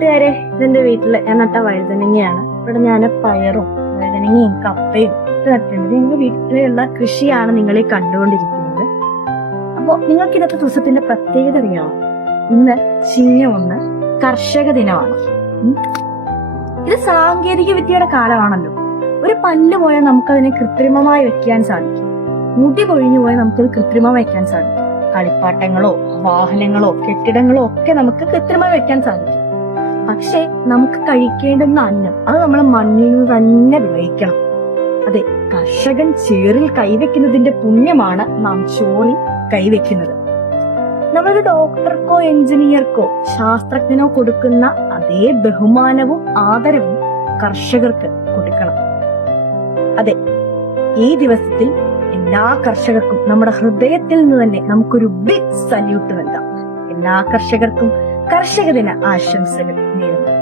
കൂട്ടുകാരെ, ഇതെന്റെ വീട്ടില് ഞാൻ നട്ട വഴുതനങ്ങയാണ്. ഇവിടെ ഞാൻ പയറും വഴുതനങ്ങയും കപ്പയും ഒക്കെ നട്ടിട്ടുണ്ട്. ഞങ്ങളുടെ വീട്ടിലുള്ള കൃഷിയാണ് നിങ്ങളീ കണ്ടുകൊണ്ടിരിക്കുന്നത്. അപ്പൊ നിങ്ങൾക്ക് ഇന്നത്തെ ദിവസത്തിന്റെ പ്രത്യേകത അറിയാമോ? ഇന്ന് ചിങ്ങം 1 കർഷക ദിനമാണ്. ഇത് സാങ്കേതിക വിദ്യയുടെ കാലമാണല്ലോ. ഒരു പല്ല് പോയാൽ നമുക്കതിനെ കൃത്രിമമായി വെക്കാൻ സാധിക്കും. മുടി കൊഴിഞ്ഞു പോയാൽ നമുക്കത് കൃത്രിമമായി വെക്കാൻ സാധിക്കും. കളിപ്പാട്ടങ്ങളോ വാഹനങ്ങളോ കെട്ടിടങ്ങളോ ഒക്കെ നമുക്ക് കൃത്രിമമായി വെക്കാൻ സാധിക്കും. പക്ഷെ നമുക്ക് കഴിക്കേണ്ടുന്ന അന്നം അത് നമ്മൾ മണ്ണിൽ നിന്ന് തന്നെ വിളയിക്കണം. അതെ, കർഷകൻ ചേറിൽ കൈവെക്കുന്നതിന്റെ പുണ്യമാണ് നാം ചോറിൽ കൈവെക്കുന്നത്. നമ്മളൊരു ഡോക്ടർക്കോ എഞ്ചിനീയർക്കോ ശാസ്ത്രജ്ഞനോ കൊടുക്കുന്ന അതേ ബഹുമാനവും ആദരവും കർഷകർക്ക് കൊടുക്കണം. അതെ, ഈ ദിവസത്തിൽ എല്ലാ കർഷകർക്കും നമ്മുടെ ഹൃദയത്തിൽ നിന്ന് തന്നെ നമുക്കൊരു ബിഗ് സല്യൂട്ട് നൽകാം. എല്ലാ കർഷകർക്കും കർഷക ദിന ആശംസകൾ നേരുന്നു.